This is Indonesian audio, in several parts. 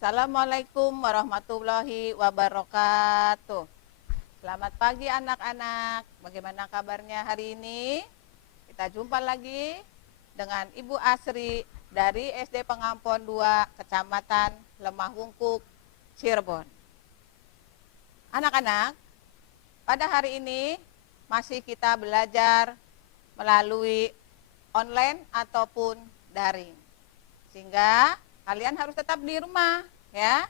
Assalamualaikum warahmatullahi wabarakatuh. Selamat pagi anak-anak. Bagaimana kabarnya hari ini? Kita jumpa lagi dengan Ibu Asri dari SD Pengampon 2, Kecamatan Lemah Wungkuk, Cirebon. Anak-anak, pada hari ini masih kita belajar melalui online ataupun daring. Sehingga kalian harus tetap di rumah, ya.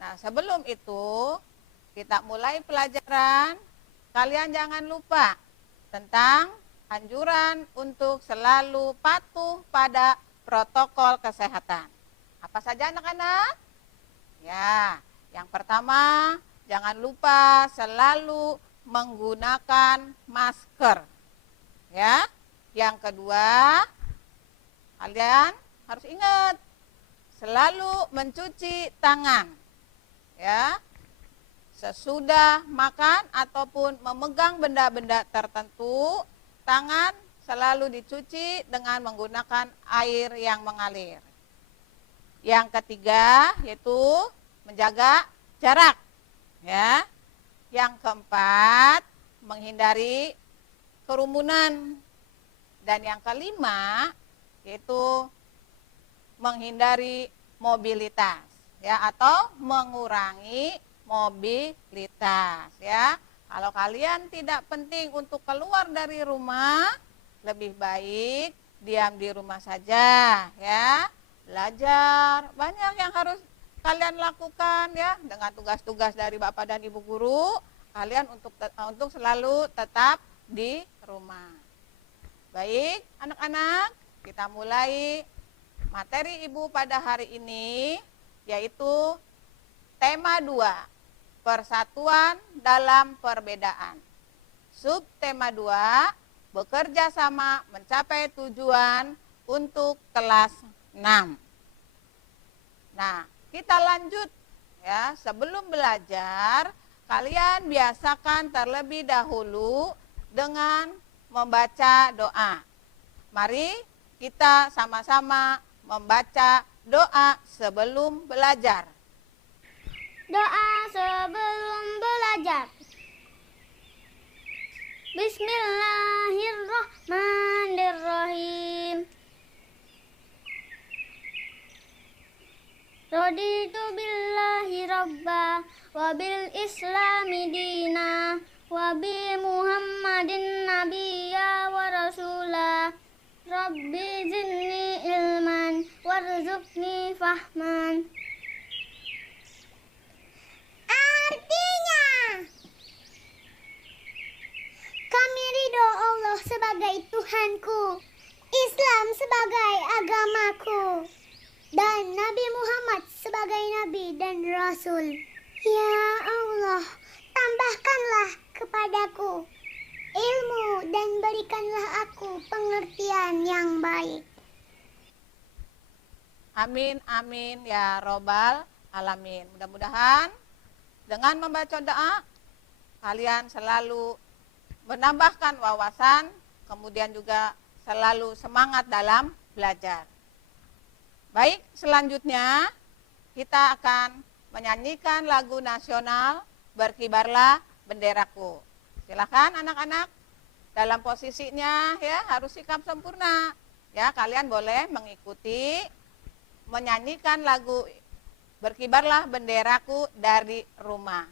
Nah, sebelum itu kita mulai pelajaran. Kalian jangan lupa tentang anjuran untuk selalu patuh pada protokol kesehatan. Apa saja anak-anak? Ya, yang pertama, jangan lupa selalu menggunakan masker. Ya. Yang kedua, kalian harus ingat selalu mencuci tangan, ya, sesudah makan ataupun memegang benda-benda tertentu, tangan selalu dicuci dengan menggunakan air yang mengalir. Yang ketiga yaitu menjaga jarak, ya. Yang keempat, menghindari kerumunan. Dan yang kelima yaitu menghindari mobilitas, ya, atau mengurangi mobilitas, ya. Kalau kalian tidak penting untuk keluar dari rumah, lebih baik diam di rumah saja, ya. Belajar, banyak yang harus kalian lakukan, ya, dengan tugas-tugas dari Bapak dan Ibu guru, kalian untuk selalu tetap di rumah. Baik, anak-anak, kita mulai materi Ibu pada hari ini, yaitu tema 2, persatuan dalam perbedaan. Subtema 2, bekerja sama mencapai tujuan untuk kelas 6. Nah, kita lanjut, ya. Sebelum belajar, kalian biasakan terlebih dahulu dengan membaca doa. Mari kita sama-sama membaca doa sebelum belajar. Doa sebelum belajar. Bismillahirrahmanirrahim. Raditu billahi rabba wa bil islami dina wa bi Muhammadin nabiyya wa rasula. Rabbi zidni ilman warzuqni fahman. Artinya, kami ridho Allah sebagai Tuhanku, Islam sebagai agamaku, dan Nabi Muhammad sebagai Nabi dan Rasul. Ya Allah, tambahkanlah kepadaku ilmu dan berikanlah aku pengertian yang baik. Amin, amin, ya robbal alamin. Mudah-mudahan dengan membaca doa, kalian selalu menambahkan wawasan, kemudian juga selalu semangat dalam belajar. Baik, selanjutnya kita akan menyanyikan lagu nasional Berkibarlah Benderaku. Silakan anak-anak, dalam posisinya, ya, harus sikap sempurna. Ya, kalian boleh mengikuti menyanyikan lagu Berkibarlah Benderaku dari rumah.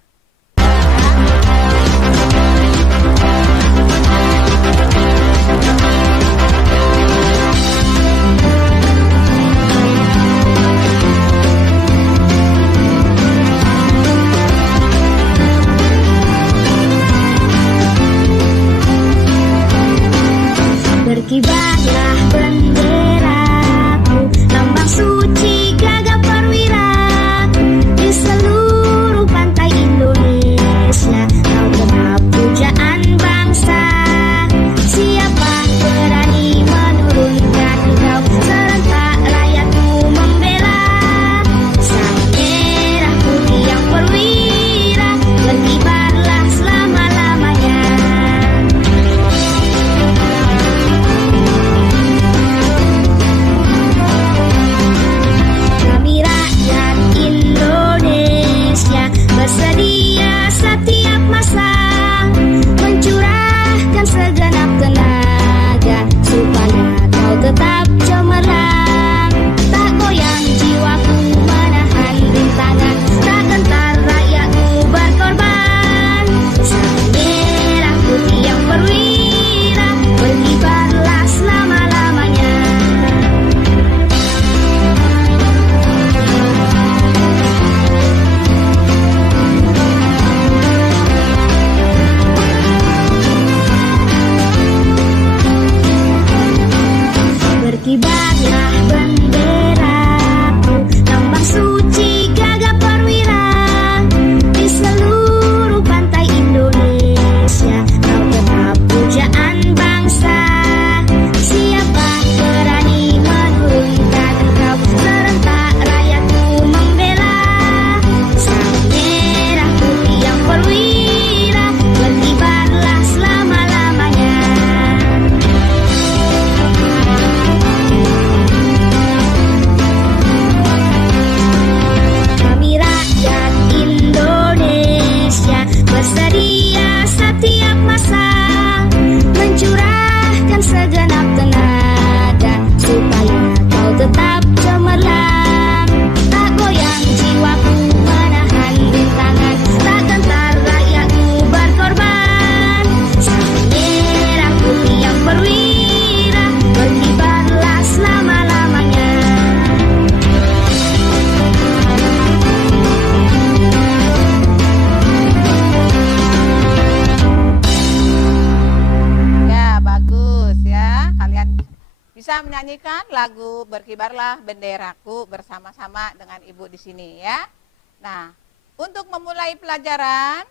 Berkibarlah benderaku, lambang suci gagah perwira di seluruh pantai Indonesia. menyanyikan lagu Berkibarlah Benderaku bersama-sama dengan Ibu di sini ya. Nah, untuk memulai pelajaran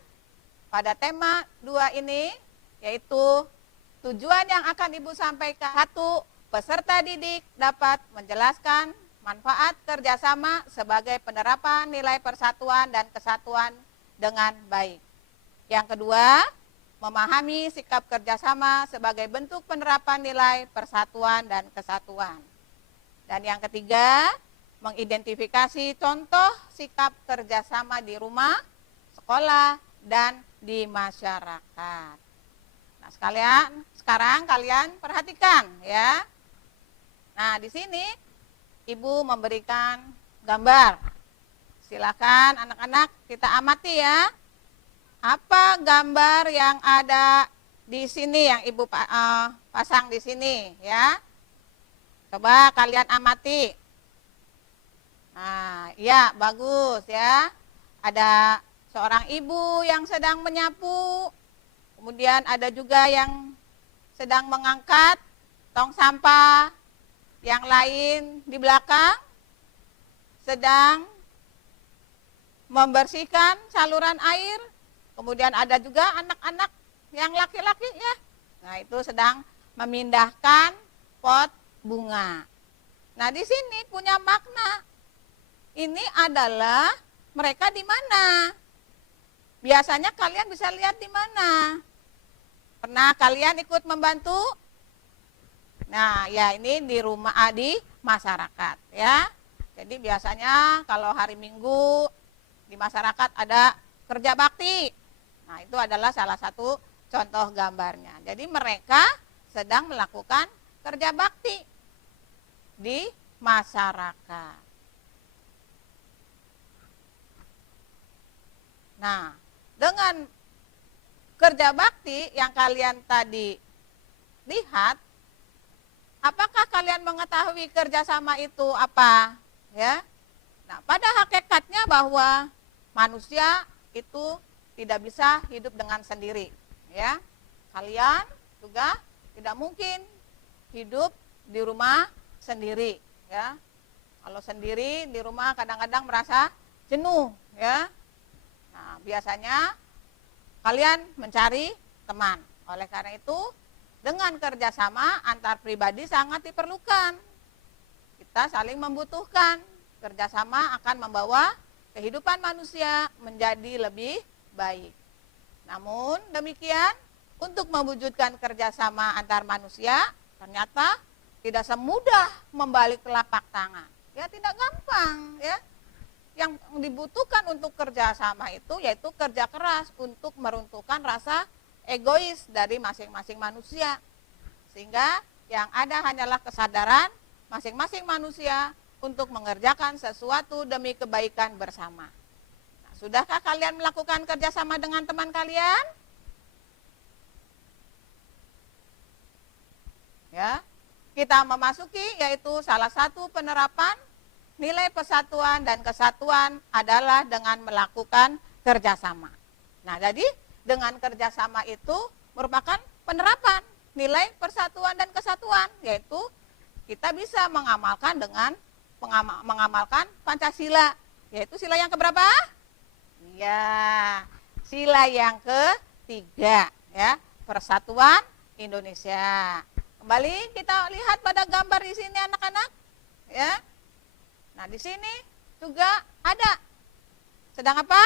pada tema 2 ini, yaitu tujuan yang akan Ibu sampaikan. 1, peserta didik dapat menjelaskan manfaat kerjasama sebagai penerapan nilai persatuan dan kesatuan dengan baik. Yang kedua, memahami sikap kerjasama sebagai bentuk penerapan nilai persatuan dan kesatuan. Dan yang ketiga, mengidentifikasi contoh sikap kerjasama di rumah, sekolah, dan di masyarakat. Nah, sekarang kalian perhatikan ya. Nah, di sini Ibu memberikan gambar. Silakan anak-anak kita amati ya. Apa gambar yang ada di sini yang Ibu pasang di sini ya? Coba kalian amati. Nah, ya bagus ya. Ada seorang ibu yang sedang menyapu. Kemudian ada juga yang sedang mengangkat tong sampah. Yang lain di belakang sedang membersihkan saluran air. Kemudian ada juga anak-anak yang laki-laki ya. Nah, itu sedang memindahkan pot bunga. Nah, di sini punya makna. Ini adalah mereka di mana? Biasanya kalian bisa lihat di mana? Pernah kalian ikut membantu? Nah, ya ini di rumah, di masyarakat ya. Jadi biasanya kalau hari Minggu di masyarakat ada kerja bakti. Nah, itu adalah salah satu contoh gambarnya. Jadi mereka sedang melakukan kerja bakti di masyarakat. Nah, dengan kerja bakti yang kalian tadi lihat, apakah kalian mengetahui kerjasama itu apa? Ya. Nah, pada hakikatnya bahwa manusia itu tidak bisa hidup dengan sendiri, ya. Kalian juga tidak mungkin hidup di rumah sendiri, ya. Kalau sendiri di rumah kadang-kadang merasa jenuh, ya. Nah, biasanya kalian mencari teman. Oleh karena itu, dengan kerjasama antar pribadi sangat diperlukan. Kita saling membutuhkan. Kerjasama akan membawa kehidupan manusia menjadi lebih baik. Namun demikian, untuk mewujudkan kerjasama antar manusia, ternyata tidak semudah membalik telapak tangan. Ya, tidak gampang. Ya. Yang dibutuhkan untuk kerjasama itu yaitu kerja keras untuk meruntuhkan rasa egois dari masing-masing manusia. Sehingga yang ada hanyalah kesadaran masing-masing manusia untuk mengerjakan sesuatu demi kebaikan bersama. Nah, sudahkah kalian melakukan kerjasama dengan teman kalian? Ya, kita memasuki yaitu salah satu penerapan nilai persatuan dan kesatuan adalah dengan melakukan kerjasama. Nah, jadi dengan kerjasama itu merupakan penerapan nilai persatuan dan kesatuan, yaitu kita bisa mengamalkan dengan mengamalkan Pancasila, yaitu sila yang keberapa? Ya, sila yang ketiga, ya, Persatuan Indonesia. Kembali kita lihat pada gambar di sini anak-anak, ya. Nah, di sini juga ada sedang apa?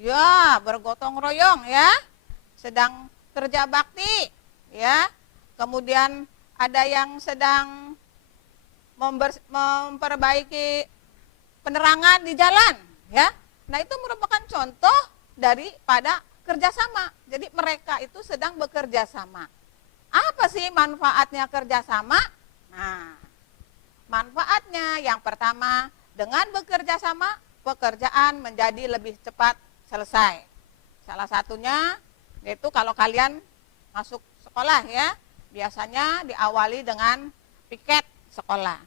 Ya, bergotong royong ya. Sedang kerja bakti ya. Kemudian ada yang sedang memperbaiki penerangan di jalan ya. Nah, itu merupakan contoh daripada kerjasama. Jadi mereka itu sedang bekerja sama. Apa sih manfaatnya kerjasama? Nah, manfaatnya yang pertama, dengan bekerja sama, pekerjaan menjadi lebih cepat selesai. Salah satunya yaitu kalau kalian masuk sekolah ya, biasanya diawali dengan piket sekolah.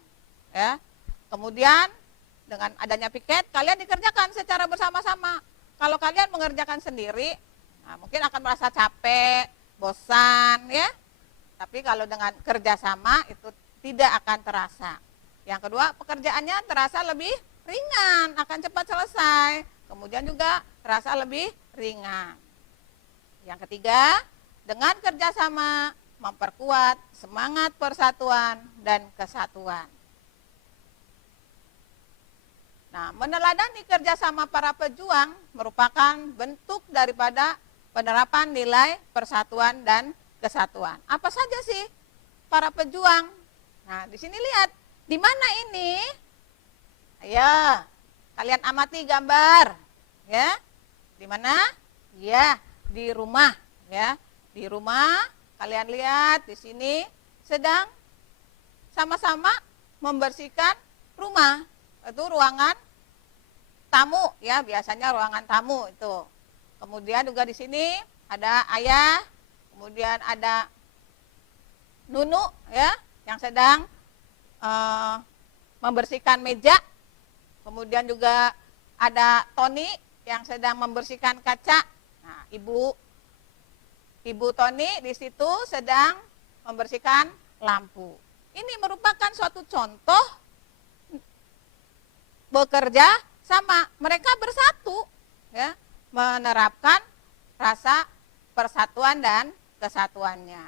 Ya. Kemudian dengan adanya piket, kalian dikerjakan secara bersama-sama. Kalau kalian mengerjakan sendiri, nah mungkin akan merasa capek, bosan ya. Tapi kalau dengan kerjasama itu tidak akan terasa. Yang kedua, pekerjaannya terasa lebih ringan, akan cepat selesai. Kemudian juga terasa lebih ringan. Yang ketiga, dengan kerjasama memperkuat semangat persatuan dan kesatuan. Nah, meneladani kerjasama para pejuang merupakan bentuk daripada penerapan nilai persatuan dan kesatuan. Apa saja sih para pejuang? Nah, di sini lihat, di mana ini? Ayo, kalian amati gambar, ya. Di mana? Ya, di rumah, ya. Di rumah, kalian lihat di sini sedang sama-sama membersihkan rumah. Itu ruangan tamu, ya, biasanya ruangan tamu itu. Kemudian juga di sini ada ayah, kemudian ada Nunu, ya, yang sedang membersihkan meja. Kemudian juga ada Tony yang sedang membersihkan kaca. Nah, Ibu Tony di situ sedang membersihkan lampu. Ini merupakan suatu contoh bekerja sama. Mereka bersatu, ya, menerapkan rasa persatuan dan kesatuannya.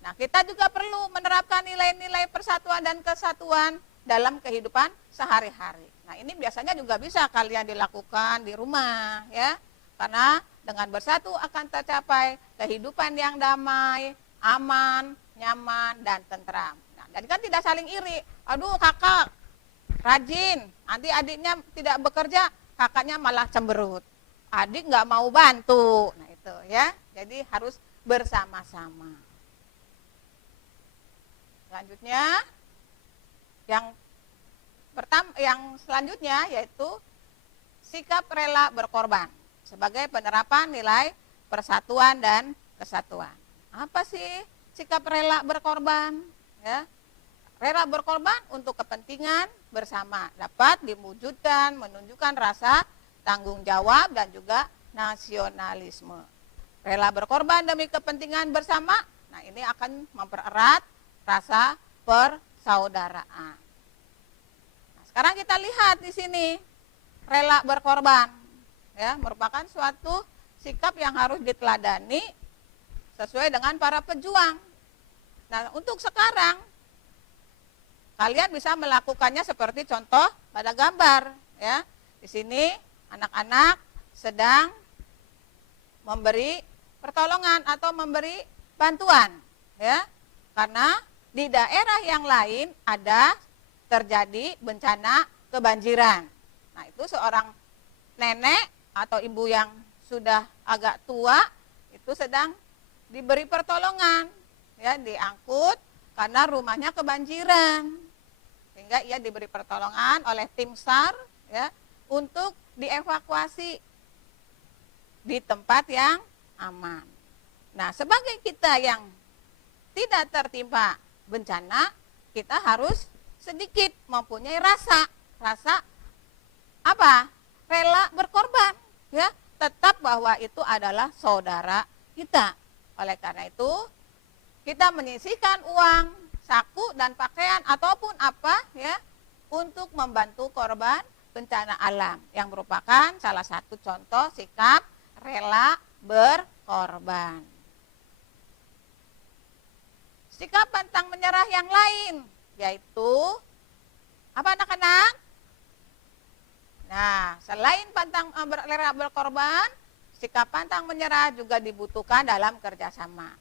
Nah, kita juga perlu menerapkan nilai-nilai persatuan dan kesatuan dalam kehidupan sehari-hari. Nah, ini biasanya juga bisa kalian dilakukan di rumah, ya. Karena dengan bersatu akan tercapai kehidupan yang damai, aman, nyaman, dan tentram. Nah, jadi kan tidak saling iri. Aduh, kakak rajin, nanti adiknya tidak bekerja, kakaknya malah cemberut. Adik nggak mau bantu. Nah, itu, ya. Jadi harus bersama-sama. Selanjutnya, yang selanjutnya yaitu sikap rela berkorban sebagai penerapan nilai persatuan dan kesatuan. Apa sih sikap rela berkorban? Ya, rela berkorban untuk kepentingan bersama dapat diwujudkan menunjukkan rasa tanggung jawab dan juga nasionalisme. Rela berkorban demi kepentingan bersama, nah ini akan mempererat rasa persaudaraan. Nah, sekarang kita lihat di sini rela berkorban, ya, merupakan suatu sikap yang harus diteladani sesuai dengan para pejuang. Nah, untuk sekarang kalian bisa melakukannya seperti contoh pada gambar, ya. Di sini anak-anak sedang memberi pertolongan atau memberi bantuan, ya. Karena di daerah yang lain ada terjadi bencana kebanjiran. Nah, itu seorang nenek atau ibu yang sudah agak tua itu sedang diberi pertolongan, ya, diangkut karena rumahnya kebanjiran. Sehingga ia diberi pertolongan oleh tim SAR, ya, untuk dievakuasi di tempat yang aman. Nah, sebagai kita yang tidak tertimpa bencana, kita harus sedikit mempunyai rasa apa? Rela berkorban, ya, tetap bahwa itu adalah saudara kita. Oleh karena itu, kita menyisihkan uang, saku dan pakaian ataupun apa, ya, untuk membantu korban bencana alam yang merupakan salah satu contoh sikap rela berkorban. Sikap pantang menyerah yang lain yaitu apa, anak-anak? Nah, selain pantang rela berkorban, sikap pantang menyerah juga dibutuhkan dalam kerjasama,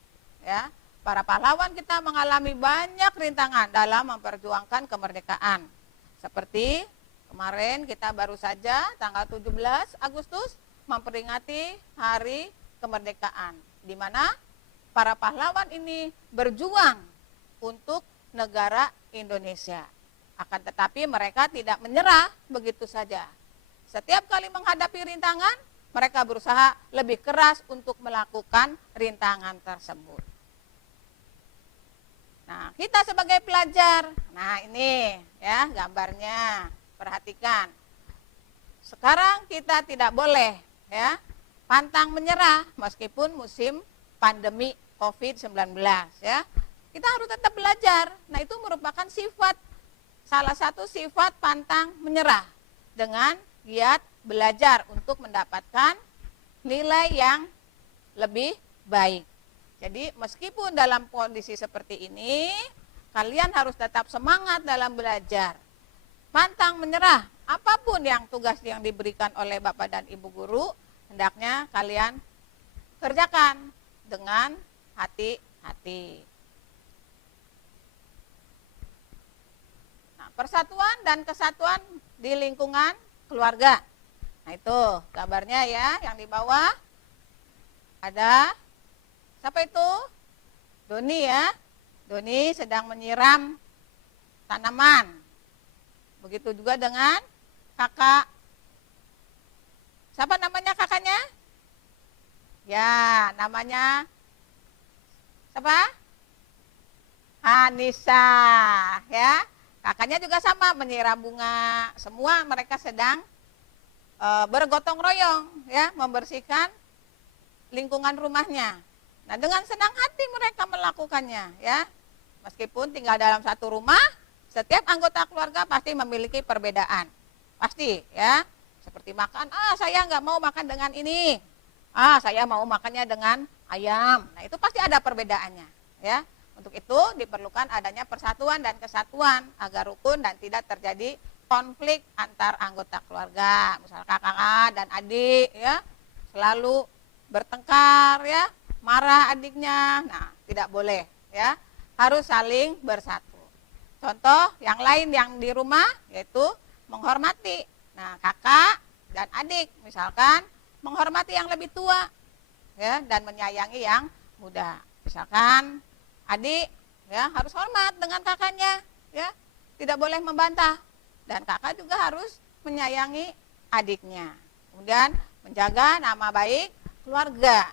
ya. Para pahlawan kita mengalami banyak rintangan dalam memperjuangkan kemerdekaan. Seperti kemarin kita baru saja tanggal 17 Agustus memperingati Hari Kemerdekaan, di mana para pahlawan ini berjuang untuk negara Indonesia. Akan tetapi mereka tidak menyerah begitu saja. Setiap kali menghadapi rintangan, mereka berusaha lebih keras untuk melakukan rintangan tersebut. Nah, kita sebagai pelajar, nah ini ya gambarnya, perhatikan. Sekarang kita tidak boleh, ya, pantang menyerah meskipun musim pandemi COVID-19, ya. kita harus tetap belajar. Nah, itu merupakan salah satu sifat pantang menyerah dengan giat belajar untuk mendapatkan nilai yang lebih baik. Jadi meskipun dalam kondisi seperti ini, kalian harus tetap semangat dalam belajar. Pantang menyerah, apapun yang tugas yang diberikan oleh Bapak dan Ibu guru, hendaknya kalian kerjakan dengan hati-hati. Nah, persatuan dan kesatuan di lingkungan keluarga. Nah, itu gambarnya ya, yang di bawah ada siapa itu? Doni ya. Doni sedang menyiram tanaman. Begitu juga dengan kakak. Siapa namanya kakaknya? Ya, namanya siapa? Anissa, ya. Kakaknya juga sama menyiram bunga. Semua mereka sedang bergotong royong, ya, membersihkan lingkungan rumahnya. Nah, dengan senang hati mereka melakukannya, ya. Meskipun tinggal dalam satu rumah, setiap anggota keluarga pasti memiliki perbedaan. Pasti, ya. Seperti makan, saya nggak mau makan dengan ini. Saya mau makannya dengan ayam. Nah, itu pasti ada perbedaannya, ya. Untuk itu diperlukan adanya persatuan dan kesatuan agar rukun dan tidak terjadi konflik antar anggota keluarga. Misalnya kakak dan adik, ya, selalu bertengkar, ya, marah adiknya. Nah, tidak boleh, ya. Harus saling bersatu. Contoh yang lain yang di rumah yaitu menghormati. Nah, kakak dan adik misalkan menghormati yang lebih tua, ya, dan menyayangi yang muda. Misalkan adik, ya, harus hormat dengan kakaknya, ya, tidak boleh membantah, dan kakak juga harus menyayangi adiknya. Kemudian menjaga nama baik keluarga.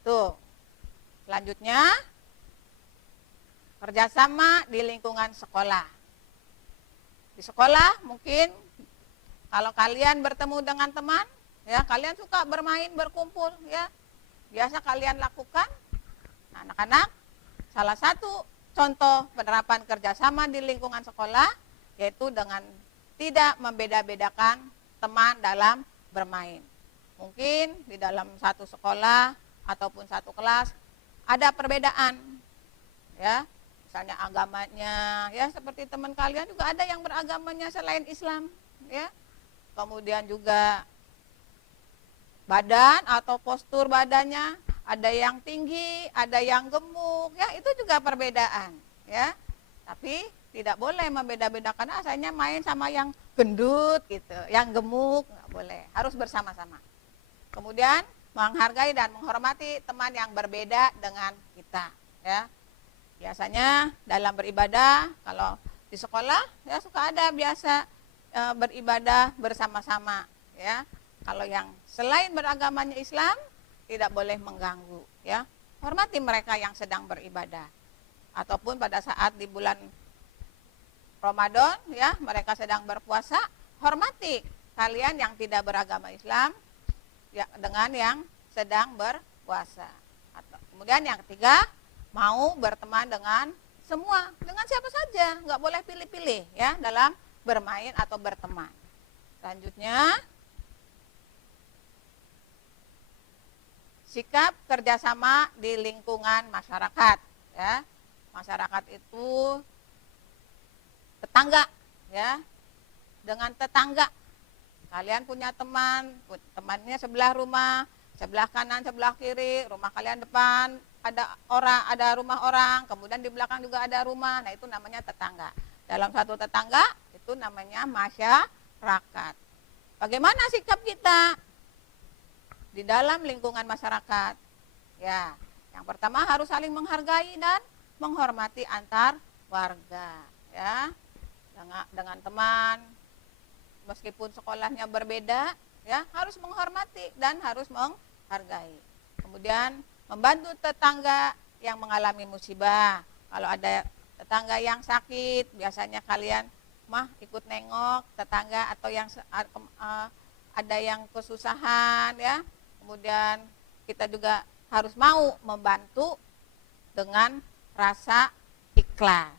Itu. Selanjutnya kerjasama di lingkungan sekolah. Di sekolah mungkin kalau kalian bertemu dengan teman, ya, kalian suka bermain, berkumpul, ya, biasa kalian lakukan. Nah, anak-anak, salah satu contoh penerapan kerjasama di lingkungan sekolah yaitu dengan tidak membeda-bedakan teman dalam bermain. Mungkin di dalam satu sekolah ataupun satu kelas ada perbedaan, ya, misalnya agamanya, ya, seperti teman kalian juga ada yang beragamanya selain Islam, ya. Kemudian juga badan atau postur badannya, ada yang tinggi, ada yang gemuk, ya, itu juga perbedaan, ya. Tapi tidak boleh membeda-bedakan, asalnya main sama yang gendut gitu, yang gemuk, nggak boleh, harus bersama-sama. Kemudian menghargai dan menghormati teman yang berbeda dengan kita, ya. Biasanya dalam beribadah, kalau di sekolah, ya, suka ada biasa beribadah bersama-sama, ya. Kalau yang selain beragamanya Islam tidak boleh mengganggu, ya. Hormati mereka yang sedang beribadah. Ataupun pada saat di bulan Ramadan, ya, mereka sedang berpuasa, hormati kalian yang tidak beragama Islam, ya, dengan yang sedang berpuasa. Kemudian yang ketiga, mau berteman dengan semua, dengan siapa saja, nggak boleh pilih-pilih, ya, dalam bermain atau berteman. Selanjutnya, sikap kerjasama di lingkungan masyarakat, ya. Masyarakat itu tetangga, ya. Dengan tetangga, kalian punya temannya sebelah rumah, sebelah kanan, sebelah kiri, rumah kalian depan ada rumah orang, kemudian di belakang juga ada rumah. Nah, itu namanya tetangga. Dalam satu tetangga itu namanya masyarakat. Bagaimana sikap kita di dalam lingkungan masyarakat? Ya, yang pertama harus saling menghargai dan menghormati antar warga, ya. Dengan teman, meskipun sekolahnya berbeda, ya, harus menghormati dan harus menghargai. Kemudian membantu tetangga yang mengalami musibah. Kalau ada tetangga yang sakit, biasanya kalian ikut nengok tetangga, atau yang ada yang kesusahan, ya. Kemudian kita juga harus mau membantu dengan rasa ikhlas.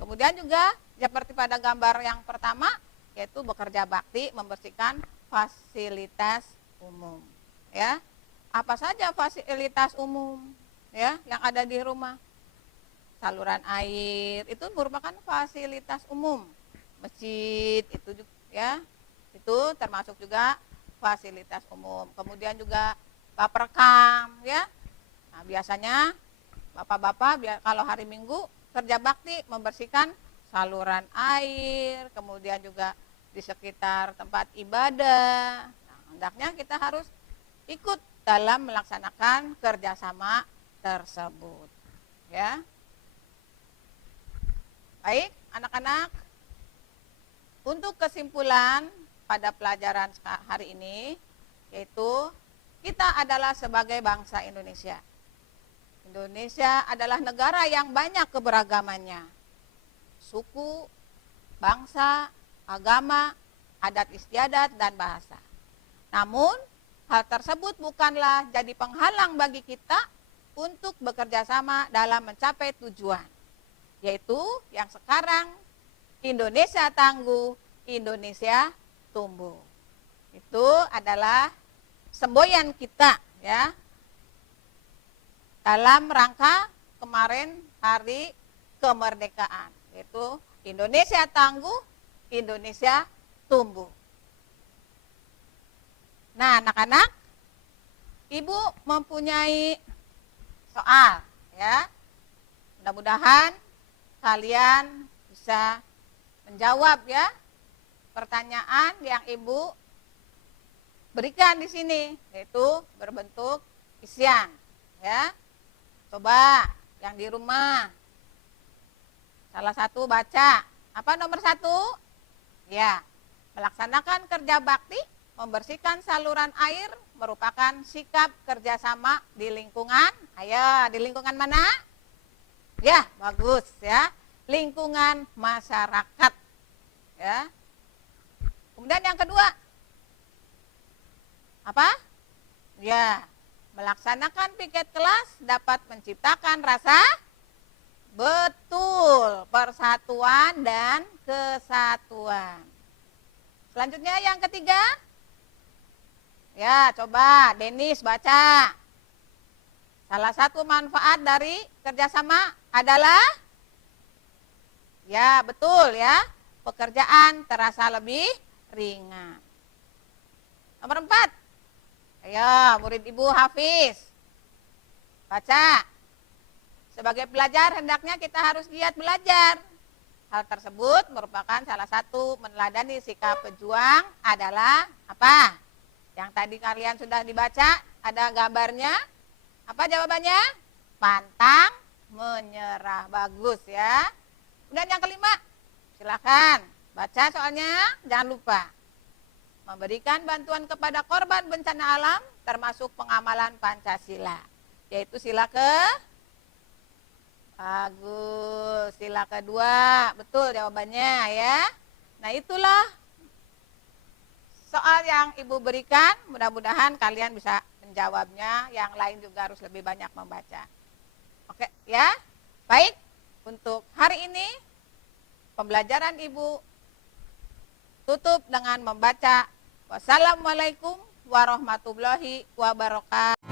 Kemudian juga seperti pada gambar yang pertama, yaitu bekerja bakti membersihkan fasilitas umum. Ya, apa saja fasilitas umum ya yang ada di rumah? Saluran air itu merupakan fasilitas umum. Masjid itu juga, ya, itu termasuk juga fasilitas umum. Kemudian juga baperkam, ya. Nah, biasanya bapak-bapak kalau hari Minggu kerja bakti membersihkan saluran air, kemudian juga di sekitar tempat ibadah. Nah, hendaknya kita harus ikut dalam melaksanakan kerjasama tersebut, ya. Baik, anak-anak, untuk kesimpulan pada pelajaran hari ini, yaitu kita adalah sebagai bangsa Indonesia. Indonesia adalah negara yang banyak keberagamannya. Suku, bangsa, agama, adat istiadat, dan bahasa. Namun, hal tersebut bukanlah jadi penghalang bagi kita untuk bekerja sama dalam mencapai tujuan, yaitu yang sekarang Indonesia tangguh, Indonesia tumbuh. Itu adalah semboyan kita, ya, dalam rangka kemarin hari kemerdekaan, yaitu Indonesia tangguh, Indonesia tumbuh. Nah, anak-anak, Ibu mempunyai soal, ya. Mudah-mudahan kalian bisa menjawab, ya, pertanyaan yang Ibu berikan di sini, yaitu berbentuk isian, ya. Coba yang di rumah, salah satu baca. Apa nomor 1? Ya, melaksanakan kerja bakti, membersihkan saluran air merupakan sikap kerjasama di lingkungan. Ayo, di lingkungan mana? Ya, bagus, ya. Lingkungan masyarakat, ya. Kemudian yang kedua, apa? Ya, melaksanakan piket kelas dapat menciptakan rasa betul, persatuan dan kesatuan. Selanjutnya yang ketiga, ya, coba Denis baca. Salah satu manfaat dari kerjasama adalah, ya, betul, ya, pekerjaan terasa lebih ringan. Nomor 4, ayo murid Ibu Hafiz, baca. Sebagai pelajar hendaknya kita harus giat belajar. Hal tersebut merupakan salah satu meneladani sikap pejuang adalah apa? Yang tadi kalian sudah dibaca, ada gambarnya. Apa jawabannya? Pantang menyerah. Bagus, ya. Kemudian yang kelima, silakan baca soalnya, jangan lupa. Memberikan bantuan kepada korban bencana alam termasuk pengamalan Pancasila. Yaitu sila bagus, sila kedua, betul jawabannya, ya. Nah, itulah soal yang Ibu berikan, mudah-mudahan kalian bisa menjawabnya, yang lain juga harus lebih banyak membaca. Oke, ya. Baik, untuk hari ini pembelajaran Ibu tutup dengan membaca wassalamualaikum warahmatullahi wabarakatuh.